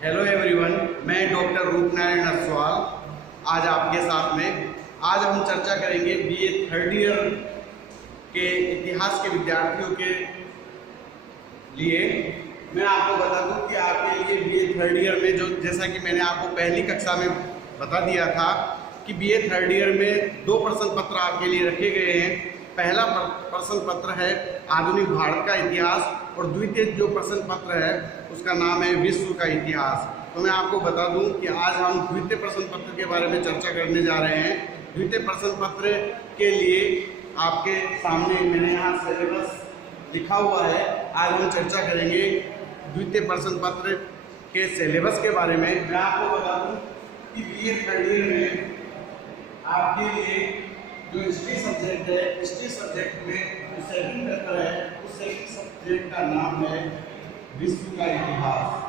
Hello everyone, मैं doctor Rupnarayan Aswal आज आपके साथ में। आज हम चर्चा करेंगे बीए थर्ड ईयर के इतिहास के विद्यार्थियों के लिए। मैं आपको बता दूं कि आपके लिए बीए थर्ड ईयर में जैसा कि मैंने आपको पहली कक्षा में बता दिया था कि बीए थर्ड ईयर में 2 प्रश्न पत्र आपके लिए रखे गए हैं। पहला प्रश्न पत्र है आधुनिक भारत का इतिहास और द्वितीय जो प्रश्न पत्र है उसका नाम है विश्व का इतिहास। तो मैं आपको बता दूं कि आज हम द्वितीय प्रश्न पत्र के बारे में चर्चा करने जा रहे हैं। द्वितीय प्रश्न पत्र के लिए आपके सामने मैंने यहाँ सिलेबस लिखा हुआ है। आज हम चर्चा करेंगे द्वितीय प्रश्न पत्र के सिलेबस के बारे में। मैं आपको बता दूं कि बीए थर्ड ईयर में आपके लिए जो हिस्ट्री सब्जेक्ट है, हिस्ट्री सब्जेक्ट में जो सेकंड पेपर है उस सेकंड सब्जेक्ट का नाम है विश्व का इतिहास।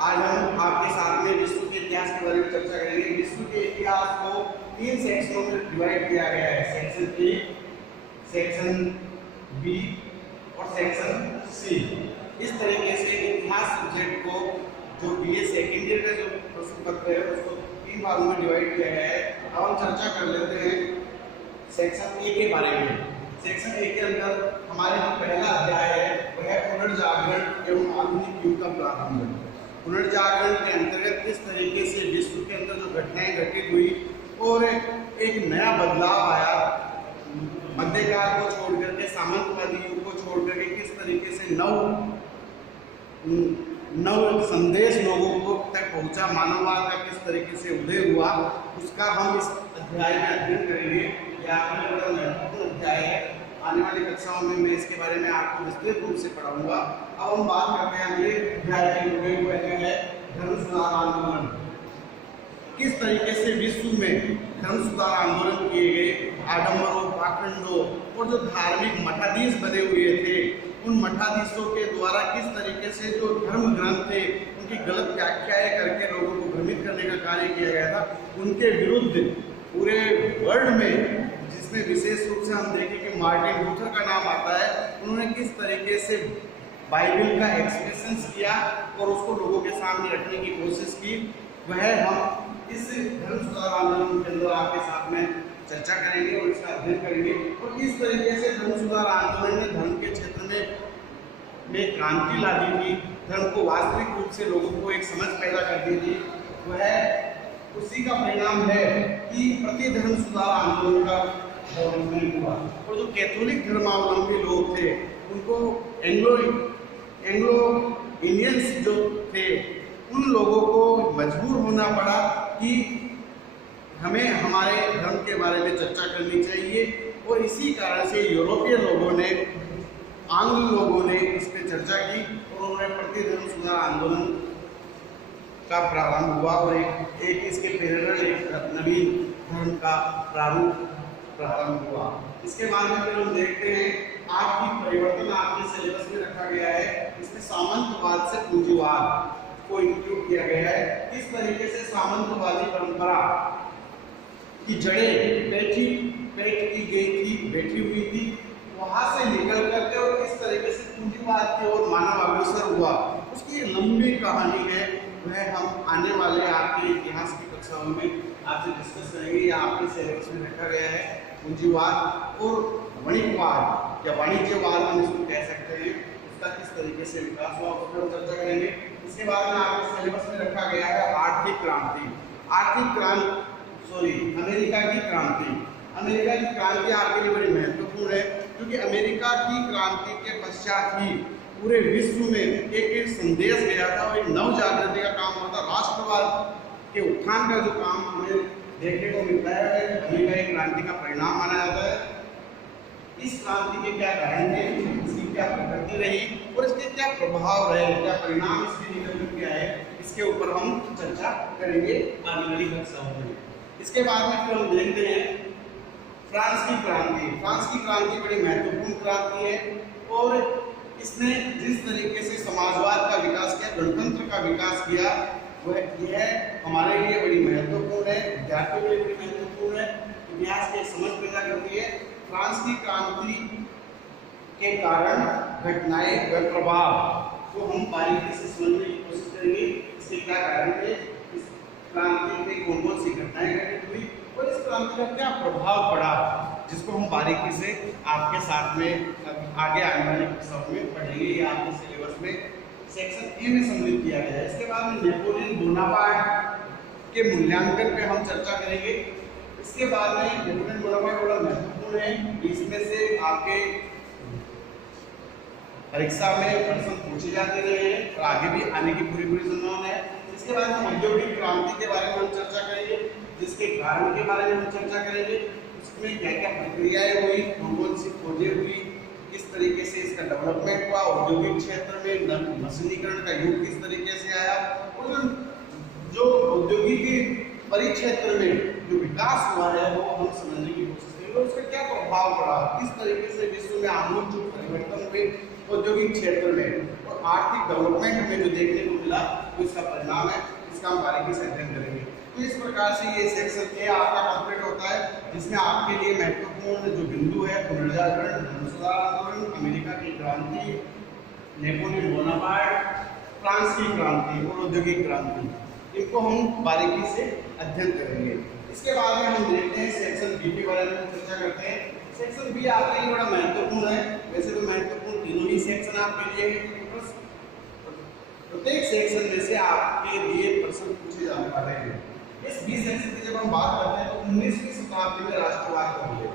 आज हम आपके साथ में विश्व के इतिहास के बारे में चर्चा करेंगे। विश्व के इतिहास को 3 सेक्शनों में डिवाइड किया गया है, सेक्शन ए, सेक्शन बी और सेक्शन सी। इस तरीके से इतिहास सब्जेक्ट को जो बीए सेकेंड ईयर का जो प्रश्न पत्र है उसको 3 भागों में डिवाइड किया गया है। अब हम चर्चा कर लेते हैं सेक्शन ए के बारे में। सेक्शन ए के अंदर हमारे जो पहला अध्याय है वह है पुनर्जागरण एवं आधुनिक युग का प्रारंभ। पुनर्जागरण के अंतर्गत किस तरीके से विश्व के अंदर जो घटनाएं घटित हुई और एक नया बदलाव आया, मध्यकाल को छोड़ करके सामंतवादी युग को छोड़ करके किस तरीके से नव संदेश लोगों को तक पहुंचा, मानववाद का किस तरीके से उदय हुआ, उसका हम इस अध्याय में अध्ययन करेंगे। यह आपने बड़ा महत्वपूर्ण अध्याय है। आने वाली कक्षाओं में मैं इसके बारे में आपको विस्तृत रूप से पढ़ाऊंगा। अब हम बात करते हैं अगले अध्याय के है धर्म सुधार आंदोलन। किस तरीके से विश्व में धर्म सुधार आंदोलन किए गए, आडम्बरों, पाखंडों और जो धार्मिक मठाधीश बने हुए थे उन मठाधीशों के द्वारा किस तरीके से जो धर्म ग्रंथ थे उनकी गलत व्याख्याएं करके लोगों को भ्रमित करने का कार्य किया गया था, उनके विरुद्ध पूरे वर्ल्ड में, जिसमें विशेष रूप से हम देखें कि मार्टिन लूथर का नाम आता है, उन्होंने किस तरीके से बाइबल का एक्सप्रेशंस किया और उसको लोगों के सामने रखने की कोशिश की, वह हम इस धर्म सुधार आंदोलन के अंदर आपके साथ में चर्चा करेंगे और इसका अध्ययन करेंगे। और किस तरीके से धर्म सुधार आंदोलन ने धर्म के क्षेत्र में क्रांति ला दी थी, धर्म को वास्तविक रूप से लोगों को एक समझ पैदा कर दी थी, वह उसी का परिणाम है कि प्रति धर्म सुधार आंदोलन का डेवलपमेंट हुआ। और जो कैथोलिक धर्मावलंबी लोग थे उनको एंग्लो इंडियंस जो थे उन लोगों को मजबूर होना पड़ा कि हमें हमारे धर्म के बारे में चर्चा करनी चाहिए। और इसी कारण से यूरोपीय लोगों ने, आंग्ल लोगों ने इस पर चर्चा की और उन्होंने प्रति धर्म सुधार आंदोलन का प्रारंभ हुआ और एक इसके पैरेलल एक नवीन धर्म का प्रारंभ हुआ। इसके बाद में फिर हम देखते हैं आपकी परिवर्तन आपके सिलेबस में रखा गया है। इसमें सामंतवाद से पूंजीवाद को इंक्लूड किया गया है। किस तरीके से सामंतवादी परंपरा की जड़ें बैठी हुई थी, वहां से निकल करके और किस तरीके से पूंजीवाद की ओर मानव अग्रसर हुआ, उसकी लंबी कहानी है। वह हम आने वाले आपके इतिहास की कक्षाओं में आपसे डिस्कस करेंगे। या आपके सिलेबस में रखा गया है पूंजीवाद और वणिकवाद या वाणिज्यवाद हम इसको कह सकते हैं, उसका किस तरीके से विकास हुआ उस पर चर्चा करेंगे। इसके बाद में आपके सिलेबस में रखा गया है आर्थिक क्रांति। अमेरिका की क्रांति। अमेरिका की क्रांति आपके लिए बड़ी महत्वपूर्ण है क्योंकि अमेरिका की क्रांति के पश्चात ही पूरे विश्व में एक संदेश गया था और एक नव जागृति का काम हुआ था। राष्ट्रवाद के उत्थान का जो काम हमें देखने को मिलता है अमेरिका की क्रांति का परिणाम माना जाता है। इस क्रांति के क्या कारण थे, इसकी क्या प्रगति रही और इसके क्या प्रभाव रहे, क्या परिणाम इसके निकल के आए, इसके ऊपर हम चर्चा करेंगे आने वाली कक्षाओं में। इसके बाद में फिर हम देखते हैं फ्रांस की क्रांति। फ्रांस की क्रांति बड़ी महत्वपूर्ण क्रांति है और इसने जिस तरीके से समाजवाद का विकास किया, गणतंत्र का विकास किया, वह यह हमारे लिए बड़ी महत्वपूर्ण है, विद्यार्थियों के लिए बड़ी महत्वपूर्ण है। इतिहास की समझ पैदा करती है। फ्रांस की क्रांति के कारण घटनाएं व प्रभाव को हम बारीकी से समझने की कोशिश करेंगे। इसके क्या कारण थे, इस क्रांति में कौन कौन सी घटनाएं घटित हुई और इस क्रांति का क्या प्रभाव पड़ा, जिसको हम बारीकी से आपके साथ में आगे आने वाले कक्षाओं में पढ़ेंगे। ये आपके सिलेबस में सेक्शन ए में सम्मिलित किया गया है। इसके बाद में नेपोलियन बोनापार्ट के मूल्यांकन पे हम चर्चा करेंगे। इसके बाद में नेपोलियन बोनापार्ट बड़ा महत्वपूर्ण है, इसमें से आपके परीक्षा में प्रश्न पूछे जाते रहे हैं और आगे भी आने की पूरी संभावना है। इसके बाद हम औद्योगिक क्रांति के बारे में हम चर्चा करेंगे, जिसके कारण के बारे में हम चर्चा करेंगे, उसमें क्या क्या प्रक्रियाएं हुई, कौन कौन सी खोजें हुई, किस तरीके से इसका डेवलपमेंट हुआ, औद्योगिक क्षेत्र में मशीनीकरण का युग किस तरीके से आया और जो औद्योगिक परिक्षेत्र में जो विकास हुआ है वो हम समझने की कोशिश करेंगे। उसका क्या प्रभाव पड़ा, किस तरीके से विश्व में आमूल परिवर्तन हुए औद्योगिक क्षेत्र में और आर्थिक डेवलपमेंट में जो देखने को मिला वो इसका परिणाम है। इसका हम बारीकी से अध्ययन करेंगे। तो इस प्रकार से ये सेक्शन ए आपका कंप्लीट होता है, जिसमें आपके लिए महत्वपूर्ण जो बिंदु है पुनर्जागरण, धन सुधार आंदोलन, अमेरिका की क्रांति, नेपोलियन बोनापार्ट, फ्रांस की क्रांति और औद्योगिक क्रांति, इनको हम बारीकी से अध्ययन करेंगे। इसके बाद में हम देखते हैं सेक्शन बी के बारे में चर्चा करते हैं। सेक्शन बी आपके लिए बड़ा महत्वपूर्ण है। वैसे तो महत्वपूर्ण तीनों ही सेक्शन आपके लिए है, प्रत्येक सेक्शन में से आपके लिए प्रश्न पूछे जाने वाले हैं। इस बी सेक्शन की जब हम बात करते हैं तो 19वीं शताब्दी में राष्ट्रवाद का उदय,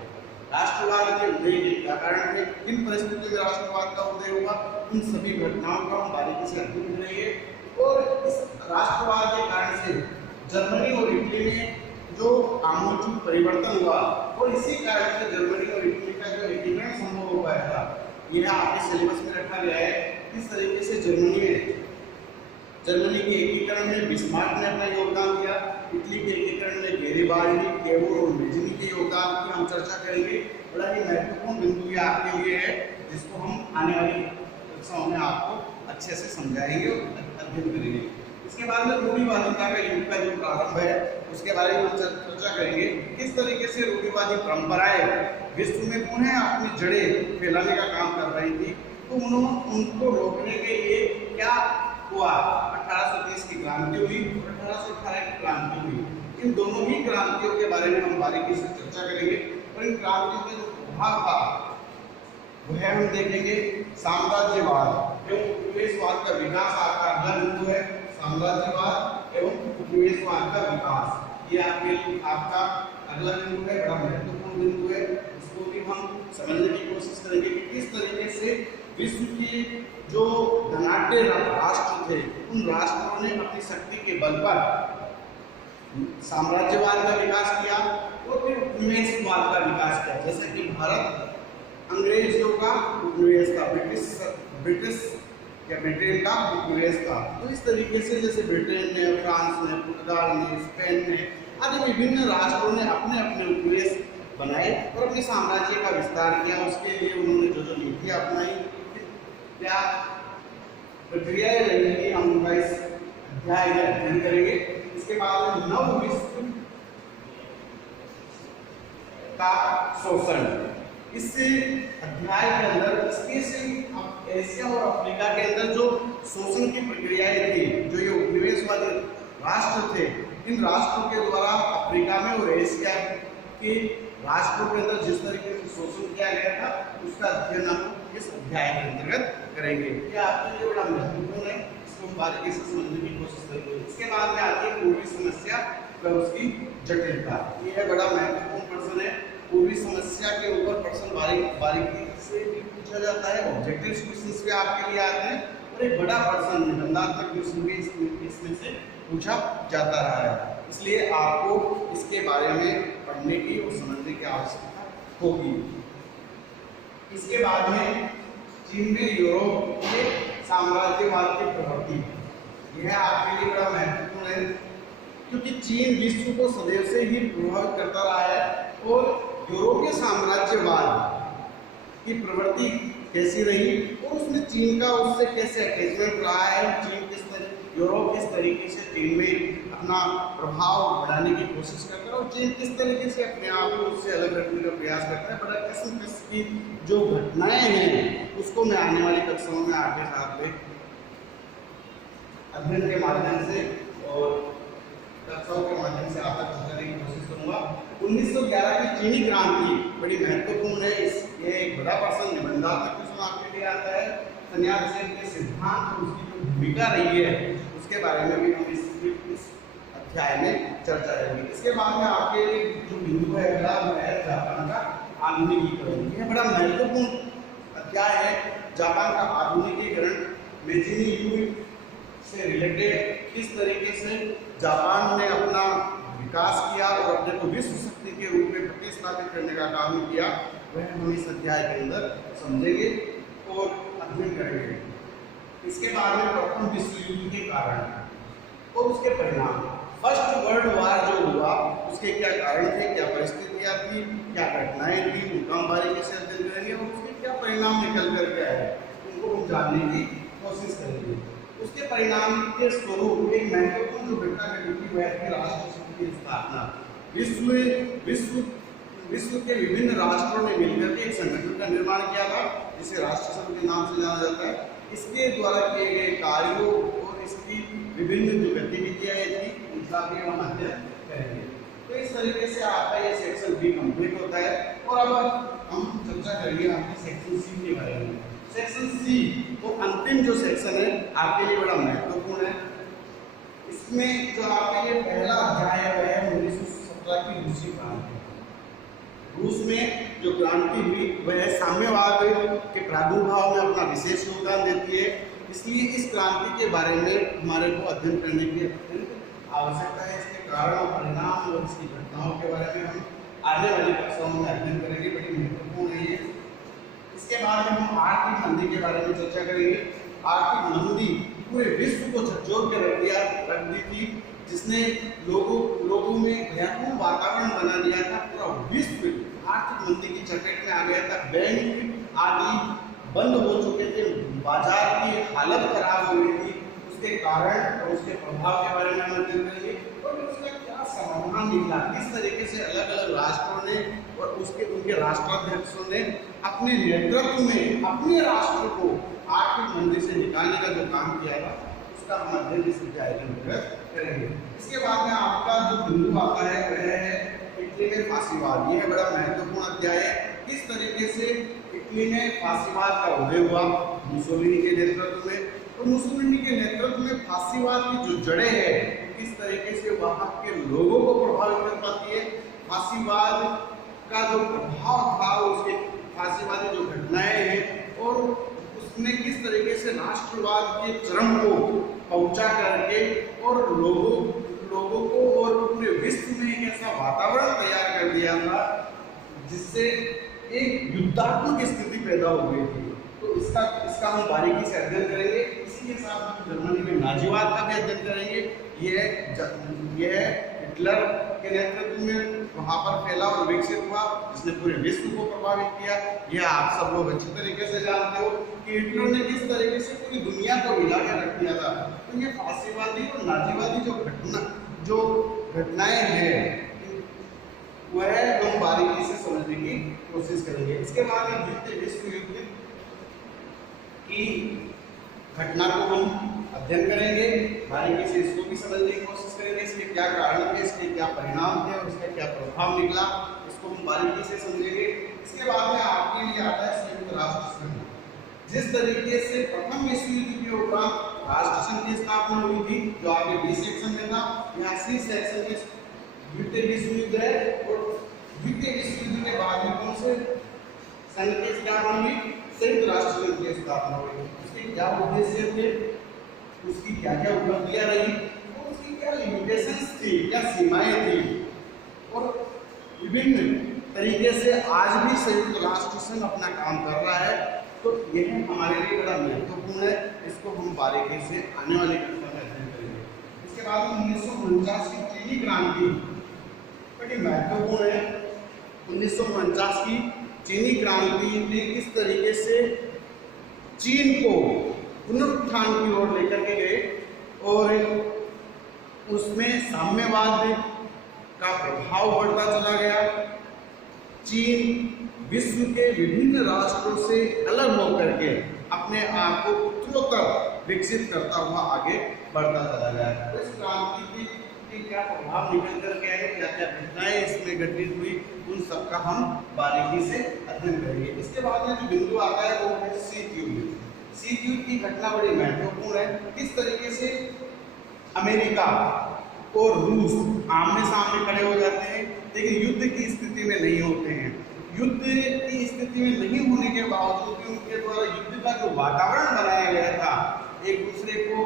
राष्ट्रवाद के उदय के कारण में किन परिस्थितियों में राष्ट्रवाद का उदय हुआ, उन सभी घटनाओं का हम बारीकी से अध्ययन करेंगे। और इस राष्ट्रवाद के कारण से जर्मनी और इटली में जो आमूल परिवर्तन हुआ और इसी कारण से जर्मनी और इटली का जो एकीकरण संभव हो पाया था, यह आपके सिलेबस में रखा गया है। किस तरीके से जर्मनी के एकीकरण में बिस्मार्क ने अपना योगदान दिया, इटली के एकीकरण में गेरिबाल्डी, केवल और मेजिनी के योगदान की हम चर्चा करेंगे। बड़ा ही महत्वपूर्ण बिंदु ये आपके लिए है, जिसको हम आने वाली कक्षाओं में आपको अच्छे से समझाएंगे और अध्ययन करेंगे। इसके बाद में रूढ़िवादिता का युग का जो प्रारंभ है उसके बारे में हम चर्चा करेंगे। किस तरीके से रूढ़िवादी परंपराएं विश्व में पुनः अपनी जड़ें फैलाने का काम कर रही थी, तो उनको रोकने के लिए क्या हुआ, 1830 की क्रांति हुई और 1818 की क्रांति हुई। इन दोनों ही क्रांतियों के बारे में हम बारीकी से चर्चा करेंगे और इन क्रांतियों के जो प्रभाव था वह हम देखेंगे। साम्राज्यवाद एवं उपनिवेशवाद का विकास आपका अगला बिंदु है। साम्राज्यवाद एवं उपनिवेशवाद का विकास ये आपका अगला बिंदु है, बड़ा महत्वपूर्ण बिंदु है। इसको भी हम समझने की कोशिश करेंगे कि किस तरीके से विश्व की जो धनाढ्य राष्ट्र थे उन राष्ट्रों ने अपनी शक्ति के बल पर साम्राज्यवाद का विकास किया और फिर उपनिवेशवाद का विकास किया। जैसे कि भारत अंग्रेजों का उपनिवेश था, ब्रिटेन का उपनिवेश था। तो इस तरीके से जैसे ब्रिटेन ने, फ्रांस ने, पुर्तगाल ने, स्पेन ने आदि विभिन्न राष्ट्रों ने अपने अपने उपनिवेश बनाए और अपने साम्राज्य का विस्तार किया। उसके लिए उन्होंने जो नीतियां अपनाई, क्या प्रक्रियाएं रही थी, हम उनका इस अध्याय में अध्ययन करेंगे। इसके बाद नव विश्व का शोषण, इस अध्याय के अंदर स्पेशली एशिया और अफ्रीका के अंदर जो शोषण की प्रक्रियाएं थी, जो ये उपनिवेशवादी राष्ट्र थे, इन राष्ट्रों के द्वारा अफ्रीका में और एशिया के राष्ट्रों के अंदर जिस तरीके से शोषण किया गया था उसका अध्ययन हम इस अध्याय के अंतर्गत करेंगे। ये आपके लिए बड़ा महत्वपूर्ण है, इसको हम बारीकी से समझने की कोशिश करेंगे। इसके बाद में आती है पूर्वी समस्या व उसकी जटिलता। ये बड़ा महत्वपूर्ण प्रश्न है। पूर्वी समस्या के ऊपर प्रश्न बारीकी से भी पूछा जाता है, ऑब्जेक्टिव क्वेश्चंस भी आपके लिए आते हैं और एक बड़ा प्रश्न निबंधात्मक क्वेश्चन भी इसमें से पूछा जाता रहा है। इसलिए आपको इसके बारे में पढ़ने की और समझने की आवश्यकता होगी। इसके बाद में चीन में यूरोप के साम्राज्यवाद की प्रवृत्ति, यह आपके लिए बड़ा महत्वपूर्ण है क्योंकि चीन विश्व को सदैव से ही प्रभावित करता रहा है और यूरोपीय साम्राज्यवाद की प्रवृत्ति कैसी रही और उसमें चीन का उससे कैसे अटैचमेंट रहा है, चीन किस यूरोप किस तरीके से चीन में अपना प्रभाव बढ़ाने की कोशिश करता है और चीन किस तरीके से अपने आप को उससे अलग रखने का प्रयास करता है। बड़ा किस्म किस्म की जो घटनाएं हैं उसको मैं आने वाली कक्षाओं में आगे साथ में अध्ययन के माध्यम से और कक्षाओं के माध्यम से आप तक पहुंचाने की कोशिश करूंगा। 1911 की चीनी क्रांति बड़ी महत्वपूर्ण है। ये एक बड़ा पर्सन निबंधात्मक क्वेश्चन आपके लिए आता है। सन्याल सेन के सिद्धांत और उसकी जो भूमिका रही है उसके बारे में भी हम इस अध्याय में चर्चा करेंगे। इसके बाद में आपके जो बिंदु है अगला है जापान का आधुनिकीकरण। यह बड़ा महत्वपूर्ण अध्याय है। जापान का आधुनिकीकरण मेजिनी युग से रिलेटेड किस तरीके से जापान ने अपना विकास किया और अपने को विश्व शक्ति के रूप में प्रतिस्थापित करने का काम किया, वह हम इस अध्याय के अंदर समझेंगे और अध्ययन करेंगे। इसके बाद में प्रथम विश्व युद्ध के कारण और उसके परिणाम, फर्स्ट वर्ल्ड वार जो हुआ उसके क्या कारण थे, क्या परिस्थितियाँ थी, क्या घटनाएं थी, उनका हम बारीकी से अध्ययन करेंगे और उसके क्या परिणाम निकल कर के आए उनको हम जानने की कोशिश करेंगे। उसके परिणाम के स्वरूप एक महत्वपूर्ण जो घटना घटी थी वह थी राष्ट्र संघ की स्थापना। विश्व के विभिन्न राष्ट्रों ने मिलकर के एक संगठन का निर्माण किया था जिसे राष्ट्र संघ के नाम से जाना जाता है। इसके द्वारा किए गए कार्यों और इसकी विभिन्न जो गतिविधियां थी उनका भी हम अध्ययन करेंगे। तो इस तरीके से आपका ये सेक्शन बी कंप्लीट होता है और अब हम चर्चा करेंगे आपके सेक्शन सी के बारे में। सेक्शन सी तो अंतिम जो सेक्शन है आपके लिए बड़ा महत्वपूर्ण है। इसमें जो आपके लिए पहला अध्याय है वह है 1917 की रूसी क्रांति। रूस में जो क्रांति हुई वह साम्यवाद के प्रादुर्भाव में अपना विशेष योगदान देती है। इसलिए इस क्रांति के बारे में हमारे को अध्ययन करने की अत्यंत आवश्यकता है। इसके कारण और परिणाम और इसकी घटनाओं के बारे में हम आने वाली कक्षाओं में अध्ययन करेंगे। बड़ी महत्वपूर्ण है ये। इसके बाद में हम आर्थिक मंदी के बारे में चर्चा करेंगे। आर्थिक मंदी पूरे विश्व को झकझोर के रख दी थी, जिसने लोगों में भयावह वातावरण बना दिया था। पूरा विश्व आर्थिक मंदी की चपेट में आ गया था। बैंक आदि बंद हो चुके थे, बाजार की हालत खराब हो गई थी। उसके कारण और उसके प्रभाव के बारे में हम अध्ययन करेंगे और उसका क्या समाधान निकला, किस तरीके से अलग अलग राष्ट्रों ने और उनके राष्ट्राध्यक्षों ने अपने नेतृत्व में अपने राष्ट्र को आर्थिक मंदी से निकालने का जो काम किया था उसका हम अध्ययन इस अध्याय के अंतर्गत करेंगे। इसके बाद में आपका जो बिंदु आता है वह है इटली में फांसीवाद। यह बड़ा महत्वपूर्ण अध्याय है। किस तरीके से इटली में फांसीवाद का उदय हुआ मुसोलिनी के नेतृत्व में, और मुसोलिनी के नेतृत्व में फांसीवाद की जो जड़ें हैं किस तरीके से वहाँ के लोगों को प्रभावित कर पाती है। फांसीवाद का जो प्रभाव था, उसके फांसीवादी जो घटनाएं हैं और उसने किस तरीके से राष्ट्रवाद के चरम को पहुंचा करके और लोगों को और पूरे विश्व में एक ऐसा वातावरण तैयार कर दिया था जिससे एक युद्धात्मक स्थिति पैदा हो गई थी। तो इसका हम बारीकी से अध्ययन करेंगे। इसी के साथ हम जर्मनी में नाजीवाद का भी अध्ययन करेंगे। यह हिटलर के नेतृत्व में वहाँ पर फैला और विकसित हुआ, जिसने पूरे विश्व को प्रभावित किया। यह आप सब लोग अच्छी तरीके से जानते हो कि हिटलर ने किस तरीके से पूरी दुनिया को हिला के रख दिया था। तो ये फांसीवादी और नाजीवादी जो घटनाएं हैं वह हम बारीकी से समझने की कोशिश करेंगे। इसके बाद में द्वितीय विश्व युद्ध की घटना को हम अध्ययन करेंगे, बारीकी से इसको भी समझने की कोशिश करेंगे। इसके क्या कारण थे, इसके क्या परिणाम थे और इसका क्या प्रभाव निकला, इसको हम बारीकी से समझेंगे। इसके बाद में आपके लिए आता है संयुक्त राष्ट्र संघ। जिस तरीके से प्रथम विश्व युद्ध के उपरांत राष्ट्र संघ की स्थापना हुई थी, जो आगे बी सेक्शन में था, यहाँ सी सेक्शन में द्वितीय विश्व युद्ध है। और द्वितीय विश्व युद्ध के बाद में कौन से संघ की स्थापना हुई? संयुक्त राष्ट्र संघ की स्थापना हुई। उसके क्या उद्देश्य थे, उसकी क्या क्या उपलब्धियां रही और उसकी क्या लिमिटेशंस थी, क्या सीमाएं थी, और विभिन्न तरीके से आज भी संयुक्त राष्ट्र संघ अपना काम कर रहा है। तो यह हमारे लिए बड़ा महत्वपूर्ण है। इसको हम बारीकी से आने वाली कक्षा में अध्ययन करेंगे। इसके बाद 1949 की चीनी क्रांति बड़ी महत्वपूर्ण है। 1949 की चीनी क्रांति ने किस तरीके से चीन को पुनरुत्थान की ओर लेकर के गए और उसमें साम्यवाद का प्रभाव बढ़ता चला गया। चीन विश्व के विभिन्न राष्ट्रों से अलग होकर के अपने आप को उत्तरोत्तर विकसित करता हुआ आगे बढ़ता चला गया। तो इस क्रांति के क्या प्रभाव निकल कर के आए, क्या क्या घटनाएं इसमें घटित हुई, उन सबका हम बारीकी से अध्ययन करेंगे। इसके बाद में जो बिंदु आता है वो है शीत युद्ध। शीत युद्ध की घटना बड़ी महत्वपूर्ण है। किस तरीके से अमेरिका और रूस आमने सामने खड़े हो जाते हैं, लेकिन युद्ध की स्थिति में नहीं होते हैं। युद्ध की स्थिति में नहीं होने के बावजूद भी उनके द्वारा युद्ध का जो वातावरण बनाया गया था, एक दूसरे को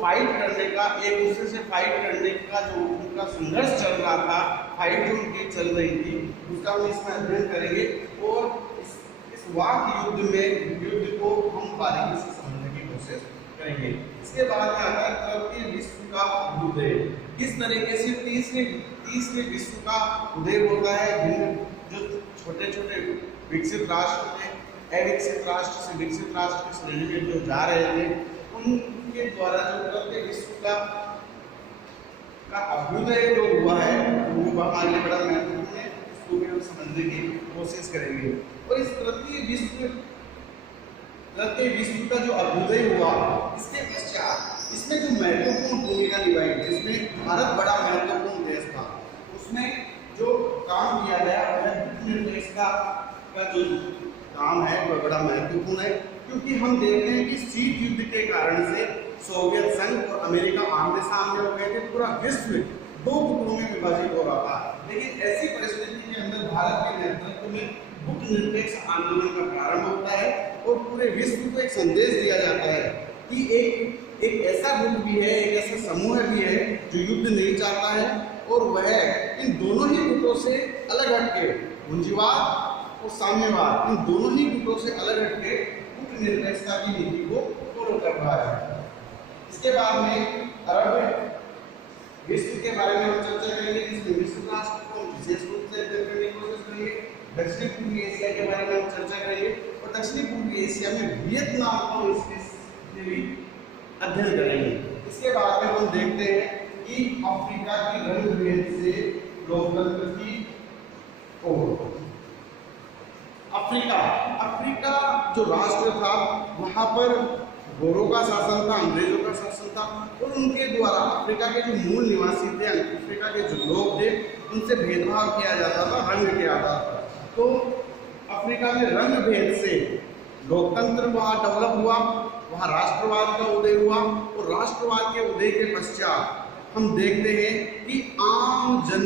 फाइट करने का, एक दूसरे से फाइट करने का जो उनका संघर्ष चल रहा था, फाइट जो उनकी चल रही थी, उसका हम इसमें अध्ययन करेंगे। और इस वाक युद्ध को हम बारीकी से समझने की कोशिश करेंगे। इसके बाद में आता है तृतीय विश्व का उदय। किस तरीके से तीसरे विश्व का उदय होता है। जो छोटे छोटे विकसित राष्ट्र थे, अविकसित राष्ट्र से विकसित राष्ट्र की श्रेणी में जो जा रहे थे, उनके द्वारा जो तृतीय विश्व का अभ्युदय जो हुआ है वो हमारे लिए बड़ा महत्वपूर्ण है। उसको भी हम समझने की कोशिश करेंगे। और इस तृतीय विश्व का जो अभ्युदय हुआ, इसके पश्चात इसमें जो महत्वपूर्ण भूमिका निभाई, जिसमें भारत बड़ा महत्वपूर्ण देश था, उसमें जो काम किया गया वह का जो काम है वह बड़ा महत्वपूर्ण है। क्योंकि हम देखते हैं कि शीत युद्ध के कारण से सोवियत संघ और अमेरिका आमने सामने हो गए थे। पूरा विश्व दो गुटों में विभाजित हो रहा था। लेकिन ऐसी परिस्थिति के अंदर भारत के नेतृत्व में गुट निरपेक्ष आंदोलन का प्रारंभ होता है और पूरे विश्व को एक संदेश दिया जाता है कि एक ऐसा गुट भी है, एक ऐसा समूह भी है जो युद्ध नहीं चाहता है, और वह इन दोनों ही गुटों से अलग हटके, पूंजीवाद और साम्यवाद, इन दोनों ही गुटों से अलग हटके गुट निरपेक्षता की नीति को फॉलो कर रहा है। इसके बाद में अरब विश्व के बारे में हम चर्चा करेंगे, जिसमें विश्व राष्ट्र को विशेष रूप से अध्ययन करने की कोशिश करेंगे। दक्षिणी पूर्वी एशिया के बारे में हम चर्चा करेंगे और दक्षिणी पूर्वी एशिया में वियतनाम को इसके भी अध्ययन करेंगे। इसके बाद में हम देखते हैं कि अफ्रीका की रंग-भेद से लोकतंत्र की ओर। अफ्रीका जो राष्ट्र था, वहां पर गोरों का शासन था, अंग्रेजों का शासन था, और उनके द्वारा अफ्रीका के जो मूल निवासी थे, अफ्रीका के जो लोग थे, उनसे भेदभाव किया जाता था रंग के आधार पर। तो अफ्रीका में रंग भेद से लोकतंत्र वहाँ डेवलप हुआ, वहाँ राष्ट्रवाद का उदय हुआ, और राष्ट्रवाद के उदय के पश्चात हम देखते हैं कि आम जन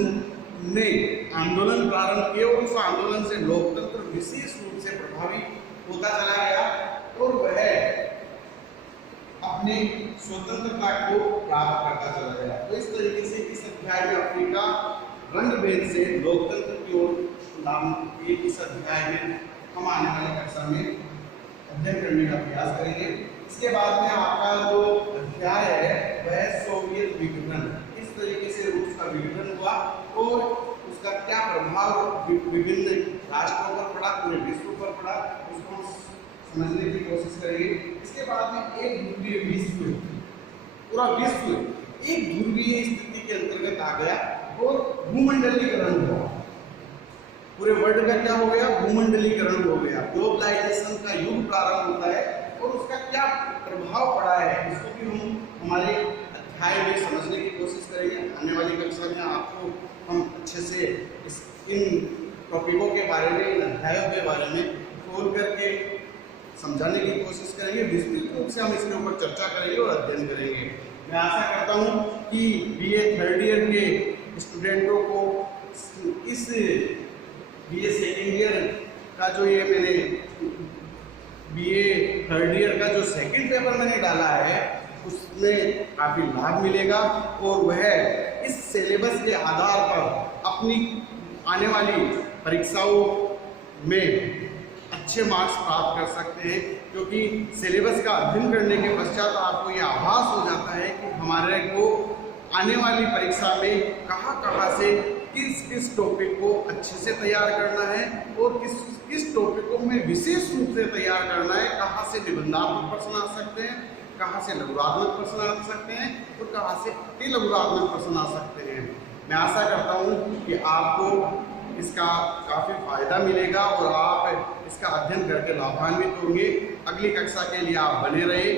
ने आंदोलन प्रारंभ किया और उस आंदोलन से लोकतंत्र विशेष रूप से प्रभावित होता चला गया और वह अपने स्वतंत्रता को प्राप्त करता चला गया। तो इस तरीके से इस अध्याय में अफ्रीका रंग भेद से लोकतंत्र की ओर इस अध्याय में हम आने वाली कक्षा में अध्ययन करने का प्रयास करेंगे। इसके बाद में आपका जो अध्याय है वह सोवियत विघटन, इस तरीके से रूस का विघटन हुआ और उसका क्या प्रभाव विभिन्न राष्ट्रों पर पड़ा, पूरे विश्व पर पड़ा, उसको हम समझने की कोशिश करेंगे। इसके बाद में एक ध्रुवीय विश्व, पूरा विश्व एक ध्रुवीय स्थिति के अंतर्गत आ गया और भूमंडलीकरण हुआ। पूरे वर्ल्ड का क्या हो गया? भूमंडलीकरण हो गया। ग्लोबलाइजेशन का युग प्रारंभ होता है और उसका क्या प्रभाव पड़ा है इसको भी हम हमारे अध्याय में समझने की कोशिश करेंगे। आने वाली कक्षा में आपको हम अच्छे से इन टॉपिकों के बारे में, इन अध्यायों के बारे में खोल करके समझाने की कोशिश करेंगे। विस्तृत रूप से हम इसके ऊपर चर्चा करेंगे और अध्ययन करेंगे। मैं आशा करता हूँ कि बीए थर्ड ईयर के स्टूडेंटों को इस बीए सेकेंड ईयर का जो ये मैंने बीए थर्ड ईयर का जो सेकंड पेपर मैंने डाला है उसमें काफ़ी लाभ मिलेगा और वह इस सिलेबस के आधार पर अपनी आने वाली परीक्षाओं में अच्छे मार्क्स प्राप्त कर सकते हैं, क्योंकि सिलेबस का अध्ययन करने के पश्चात आपको ये आभास हो जाता है कि हमारे को आने वाली परीक्षा में कहाँ से किस टॉपिक को अच्छे से तैयार करना है और किस टॉपिक को हमें विशेष रूप से तैयार करना है, कहाँ से निबंधात्मक प्रश्न आ सकते हैं कहाँ से लघुरात्मक प्रश्न आ सकते हैं और कहाँ से अति लघुरात्मक प्रश्न आ सकते हैं। मैं आशा करता हूँ कि आपको इसका काफ़ी फायदा मिलेगा और आप इसका अध्ययन करके लाभान्वित होंगे। अगली कक्षा के लिए आप बने रहे।